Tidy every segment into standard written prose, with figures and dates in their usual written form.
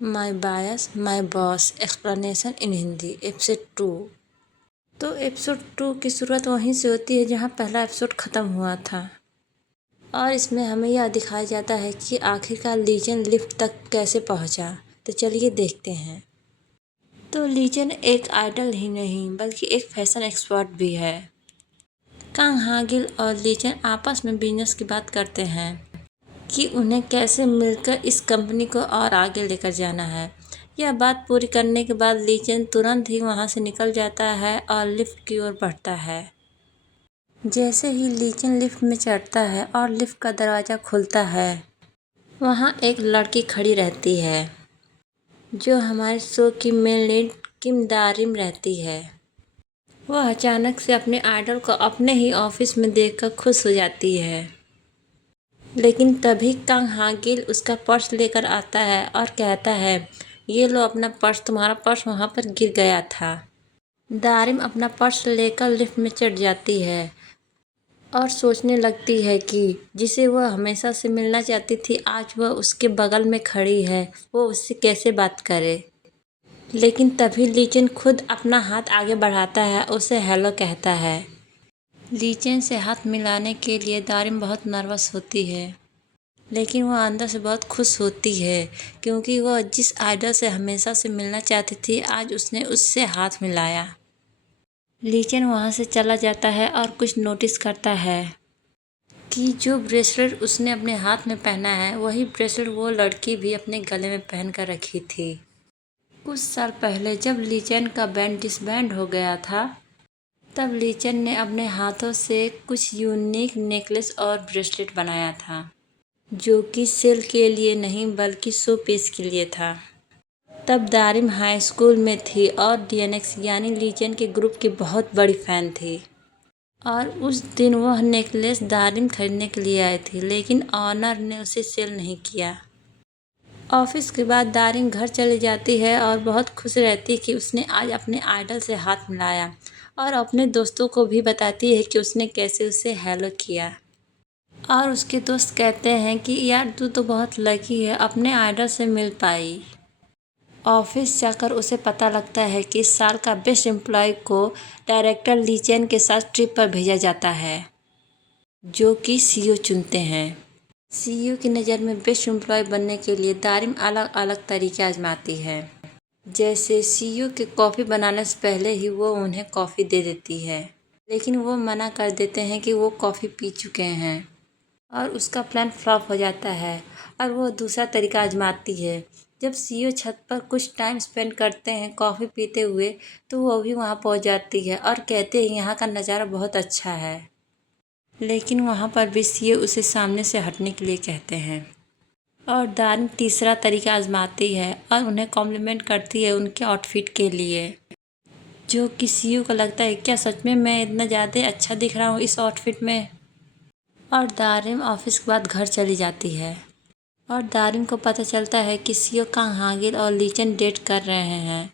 My bias my boss explanation in Hindi episode 2। तो episode 2 की शुरुआत वहीं से होती है जहां पहला एपिसोड ख़त्म हुआ था और इसमें हमें यह दिखाया जाता है कि आखिरकार लीजन लिफ्ट तक कैसे पहुंचा। तो चलिए देखते हैं। तो लीजन एक आइडल ही नहीं बल्कि एक फैशन एक्सपर्ट भी है। कांग हागिल और लीजन आपस में बिजनेस की बात करते हैं कि उन्हें कैसे मिलकर इस कंपनी को और आगे लेकर जाना है। यह बात पूरी करने के बाद लीचेन तुरंत ही वहां से निकल जाता है और लिफ्ट की ओर बढ़ता है। जैसे ही लीचेन लिफ्ट में चढ़ता है और लिफ्ट का दरवाज़ा खुलता है, वहां एक लड़की खड़ी रहती है जो हमारे शो की मेन लीड किम दारिम रहती है। वह अचानक से अपने आइडल को अपने ही ऑफिस में देखकर खुश हो जाती है, लेकिन तभी कांग हागिल उसका पर्स लेकर आता है और कहता है, ये लो अपना पर्स, तुम्हारा पर्स वहाँ पर गिर गया था। दारिम अपना पर्स लेकर लिफ्ट में चढ़ जाती है और सोचने लगती है कि जिसे वह हमेशा से मिलना चाहती थी आज वह उसके बगल में खड़ी है, वो उससे कैसे बात करे। लेकिन तभी लीचेन खुद अपना हाथ आगे बढ़ाता है, उसे हेलो कहता है। लीचेन से हाथ मिलाने के लिए दारिम बहुत नर्वस होती है, लेकिन वह अंदर से बहुत खुश होती है क्योंकि वह जिस आइडल से हमेशा से मिलना चाहती थी आज उसने उससे हाथ मिलाया। लीचेन वहाँ से चला जाता है और कुछ नोटिस करता है कि जो ब्रेसलेट उसने अपने हाथ में पहना है वही ब्रेसलेट वो लड़की भी अपने गले में पहन कर रखी थी। कुछ साल पहले जब लीचेन का बैंड डिसबैंड हो गया था, तब लीचेन ने अपने हाथों से कुछ यूनिक नेकलेस और ब्रेसलेट बनाया था जो कि सेल के लिए नहीं बल्कि शो पीस के लिए था। तब दारिम हाई स्कूल में थी और डीएनएक्स यानी लीजन के ग्रुप की बहुत बड़ी फ़ैन थी और उस दिन वह नेकलेस दारिम खरीदने के लिए आई थी, लेकिन ऑनर ने उसे सेल नहीं किया। ऑफिस के बाद दारिम घर चली जाती है और बहुत खुश रहती है कि उसने आज अपने आइडल से हाथ मिलाया और अपने दोस्तों को भी बताती है कि उसने कैसे उसे हेलो किया। और उसके दोस्त कहते हैं कि यार तू तो बहुत लकी है, अपने आइडल से मिल पाई। ऑफिस जाकर उसे पता लगता है कि इस साल का बेस्ट एम्प्लॉय को डायरेक्टर लीचेन के साथ ट्रिप पर भेजा जाता है जो कि सीईओ चुनते हैं। सीईओ की नज़र में बेस्ट एम्प्लॉय बनने के लिए दारिम अलग अलग तरीके आजमाती है। जैसे सीईओ के कॉफ़ी बनाने से पहले ही वो उन्हें कॉफ़ी दे देती है, लेकिन वो मना कर देते हैं कि वो कॉफ़ी पी चुके हैं और उसका प्लान फ्लॉप हो जाता है और वो दूसरा तरीका आजमाती है। जब सीईओ छत पर कुछ टाइम स्पेंड करते हैं कॉफ़ी पीते हुए, तो वो भी वहाँ पहुँच जाती है और कहते हैं यहाँ का नज़ारा बहुत अच्छा है, लेकिन वहाँ पर भी सीईओ उसे सामने से हटने के लिए कहते हैं। और दारिम तीसरा तरीका आजमाती है और उन्हें कॉम्प्लीमेंट करती है उनके आउटफिट के लिए, जो कि सीईओ को लगता है क्या सच में मैं इतना ज़्यादा अच्छा दिख रहा हूँ इस आउटफिट में। और दारिम ऑफिस के बाद घर चली जाती है और दारिम को पता चलता है कि सीईओ कांग हागिल और लीचेन डेट कर रहे हैं,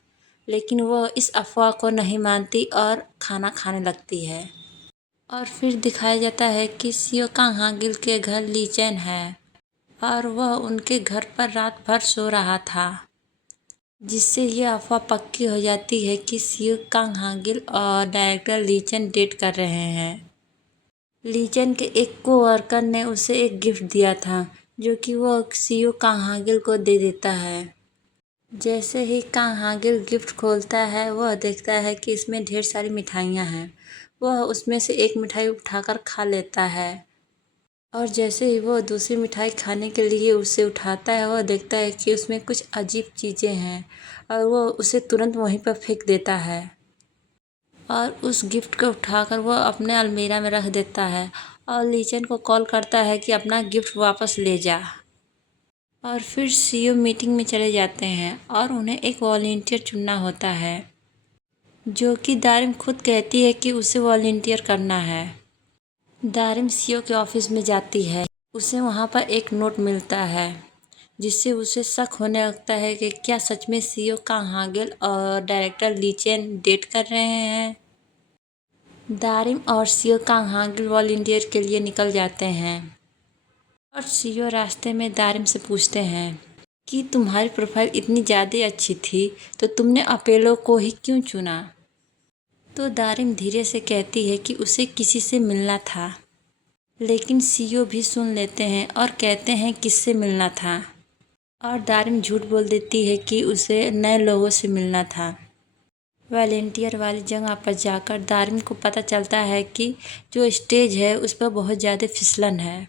लेकिन वो इस अफवाह को नहीं मानती और खाना खाने लगती है। और फिर दिखाया जाता है कि सीईओ कांग हागिल के घर लीचेन है और वह उनके घर पर रात भर सो रहा था, जिससे यह अफवाह पक्की हो जाती है कि सीईओ कांग हागिल और डायरेक्टर लीचेन डेट कर रहे हैं। लीचेन के एक कोवर्कर ने उसे एक गिफ्ट दिया था जो कि वो सीईओ कांग हागिल को दे देता है। जैसे ही कांग हागिल गिफ्ट खोलता है वह देखता है कि इसमें ढेर सारी मिठाइयाँ हैं। वह उसमें से एक मिठाई उठाकर खा लेता है और जैसे ही वह दूसरी मिठाई खाने के लिए उसे उठाता है वह देखता है कि उसमें कुछ अजीब चीज़ें हैं और वह उसे तुरंत वहीं पर फेंक देता है और उस गिफ्ट को उठाकर वह अपने अलमीरा में रख देता है और लीचेन को कॉल करता है कि अपना गिफ्ट वापस ले जा। और फिर सीईओ मीटिंग में चले जाते हैं और उन्हें एक वॉलंटियर चुनना होता है, जो कि दारिम खुद कहती है कि उसे वॉलंटियर करना है। दारिम सीईओ के ऑफिस में जाती है। उसे वहाँ पर एक नोट मिलता है जिससे उसे शक होने लगता है कि क्या सच में सीईओ कांग हागिल और डायरेक्टर लीचेन डेट कर रहे हैं। दारिम और सीईओ कांग हागिल वॉलंटियर के लिए निकल जाते हैं और सीईओ रास्ते में दारिम से पूछते हैं कि तुम्हारी प्रोफाइल इतनी ज़्यादा अच्छी थी तो तुमने अपोलो को ही क्यों चुना। तो दारिम धीरे से कहती है कि उसे किसी से मिलना था, लेकिन सीईओ भी सुन लेते हैं और कहते हैं किससे मिलना था। और दारिम झूठ बोल देती है कि उसे नए लोगों से मिलना था। वॉलंटियर वाली जगह पर जाकर दारिम को पता चलता है कि जो स्टेज है उस पर बहुत ज़्यादा फिसलन है,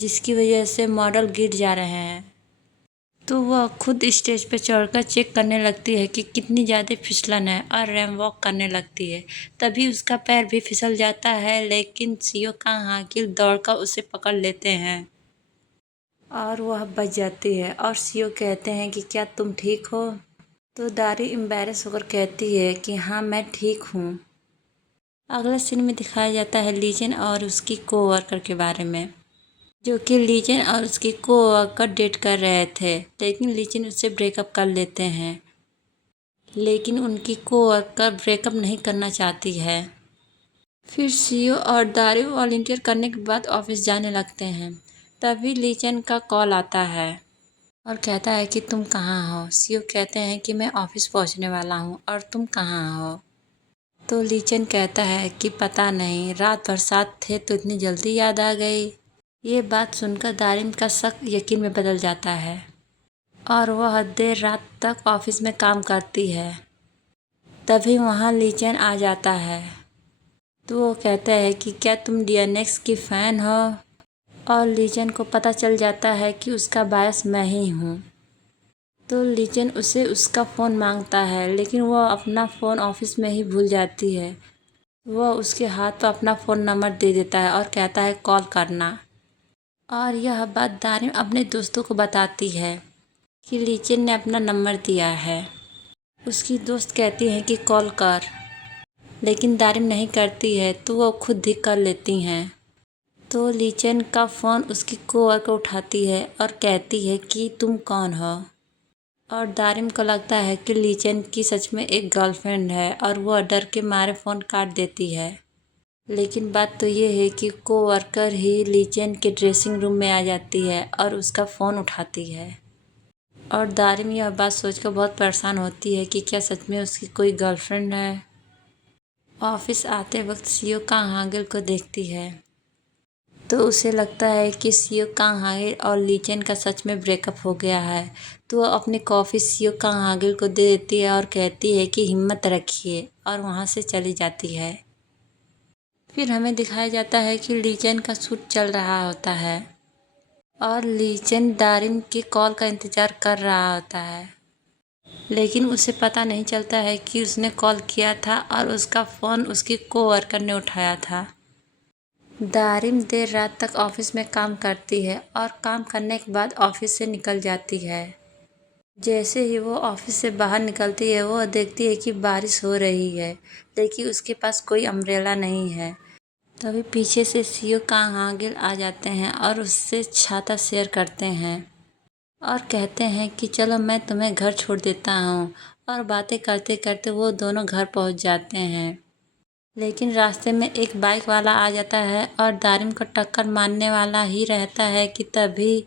जिसकी वजह से मॉडल गिर जा रहे हैं। तो वह खुद स्टेज पर चढ़कर चेक करने लगती है कि कितनी ज़्यादा फिसलन है और रैंप वॉक करने लगती है। तभी उसका पैर भी फिसल जाता है, लेकिन सीईओ का हाकिल दौड़कर उसे पकड़ लेते हैं और वह बच जाती है। और सीईओ कहते हैं कि क्या तुम ठीक हो। तो दारी एम्बैरेस होकर कहती है कि हाँ मैं ठीक हूँ। अगला सीन में दिखाया जाता है लीजन और उसकी कोवर्कर के बारे में, जो कि लीजन और उसकी कोवर्कर डेट कर रहे थे, लेकिन लीजन उससे ब्रेकअप कर लेते हैं। लेकिन उनकी कोवर्कर ब्रेकअप नहीं करना चाहती है। फिर सीईओ और दारी वॉलंटियर करने के बाद ऑफिस जाने लगते हैं। तभी लीजन का कॉल आता है और कहता है कि तुम कहाँ हो। सीईओ कहते हैं कि मैं ऑफिस पहुँचने वाला हूँ और तुम कहाँ हो। तो लीचन कहता है कि पता नहीं, रात भर साथ थे तो इतनी जल्दी याद आ गई। ये बात सुनकर दारिम का शक यकीन में बदल जाता है और वह देर रात तक ऑफिस में काम करती है। तभी वहाँ लीचन आ जाता है। तो वो कहता है कि क्या तुम डीएनएक्स की फ़ैन हो। और लीचन को पता चल जाता है कि उसका बायस मैं ही हूँ। तो लीचन उसे उसका फ़ोन मांगता है, लेकिन वह अपना फ़ोन ऑफिस में ही भूल जाती है। वह उसके हाथ पर अपना फ़ोन नंबर दे देता है और कहता है कॉल करना। और यह बात दारिम अपने दोस्तों को बताती है कि लीचन ने अपना नंबर दिया है। उसकी दोस्त कहती हैं कि कॉल कर, लेकिन दारिम नहीं करती है तो वह खुद ही कर लेती हैं। तो लीचन का फ़ोन उसकी कोवर्कर उठाती है और कहती है कि तुम कौन हो। और दारिम को लगता है कि लीचन की सच में एक गर्लफ्रेंड है और वह डर के मारे फ़ोन काट देती है। लेकिन बात तो ये है कि कोवर्कर ही लीचन के ड्रेसिंग रूम में आ जाती है और उसका फ़ोन उठाती है। और दारिम यह बात सोचकर बहुत परेशान होती है कि क्या सच में उसकी कोई गर्लफ्रेंड है। ऑफिस आते वक्त सीईओ कांग हागिल को देखती है तो उसे लगता है कि सीईओ कांग हागिल और लीचन का सच में ब्रेकअप हो गया है। तो वह अपनी कॉफ़ी सीईओ कांग हागिल को दे देती है और कहती है कि हिम्मत रखिए, और वहाँ से चली जाती है। फिर हमें दिखाया जाता है कि लीचन का शूट चल रहा होता है और लीचन दारिम के कॉल का इंतज़ार कर रहा होता है, लेकिन उसे पता नहीं चलता है कि उसने कॉल किया था और उसका फ़ोन उसकी कोवर्कर ने उठाया था। दारिम देर रात तक ऑफिस में काम करती है और काम करने के बाद ऑफिस से निकल जाती है। जैसे ही वो ऑफिस से बाहर निकलती है वह देखती है कि बारिश हो रही है, लेकिन उसके पास कोई अम्ब्रेला नहीं है। तभी पीछे से सीईओ कांग हागिल आ जाते हैं और उससे छाता शेयर करते हैं और कहते हैं कि चलो मैं तुम्हें घर छोड़ देता हूँ। और बातें करते करते वो दोनों घर पहुँच जाते हैं। लेकिन रास्ते में एक बाइक वाला आ जाता है और दारिम को टक्कर मारने वाला ही रहता है कि तभी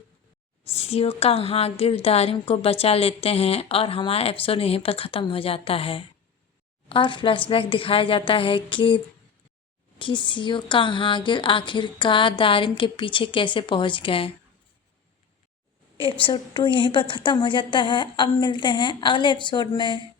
सीईओ कांग हागिल दारिम को बचा लेते हैं और हमारा एपिसोड यहीं पर ख़त्म हो जाता है। और फ्लैशबैक दिखाया जाता है कि सीईओ कांग हागिल आखिरकार दारिम के पीछे कैसे पहुंच गए। एपिसोड 2 यहीं पर ख़त्म हो जाता है। अब मिलते हैं अगले एपिसोड में।